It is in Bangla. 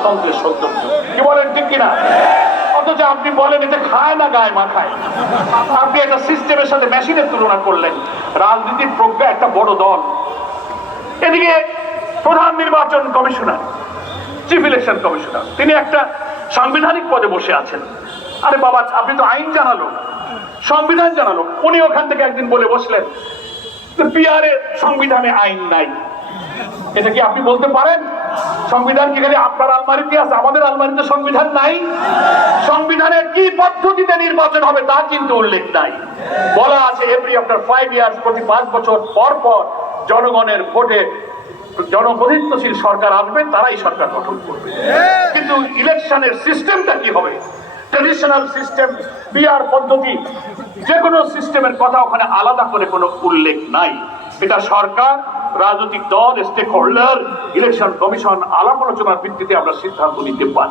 গণতন্ত্রের সৌন্দর্য কি বলেন, ঠিক কিনা? অথচ আপনি বলেন এটা খায় না, গায়ে মাখায়। আপনি একটা সিস্টেমের সাথে মেশিনের তুলনা করলেন। রাজনীতির প্রজ্ঞা একটা বড় দল। এদিকে প্রধান নির্বাচন কমিশনার, চিফ ইলেকশন কমিশনার, তিনি একটা সাংবিধানিক পদে বসে আছেন। আরে বাবা, আপনি তো আইন জানালো। সংবিধান জানালো। উনি ওখান থেকে একদিন বলে বসলেন পিয়ারে সংবিধানে আইন নাই। এটা কি আপনি বলতে পারেন? সংবিধান কি খালি আপনার আলমারিতে আছে? আমাদের আলমারিতে সংবিধান নাই। সংবিধানের কি পদ্ধতিতে নির্বাচন হবে তা কিন্তু উল্লেখ নাই। বলা আছে এভরি আফটার ফাইভ ইয়ার্স প্রতি পাঁচ বছর পর পর জনগণের ভোটে জনপ্রতিনিধিত্বশীল সরকার আসবে তারাই সরকার গঠন করবে। কিন্তু ইলেকশনের সিস্টেমটা কি হবে? ট্রেডিশনাল সিস্টেম বিআর পদ্ধতি যে কোনো সিস্টেমের কথা ওখানে আলাদা করে কোনো উল্লেখ নাই। এটা সরকার রাজনৈতিক দল স্টেক হোল্ডার ইলেকশন কমিশন আলাপ আলোচনার ভিত্তিতে আমরা সিদ্ধান্ত নিতে পারি।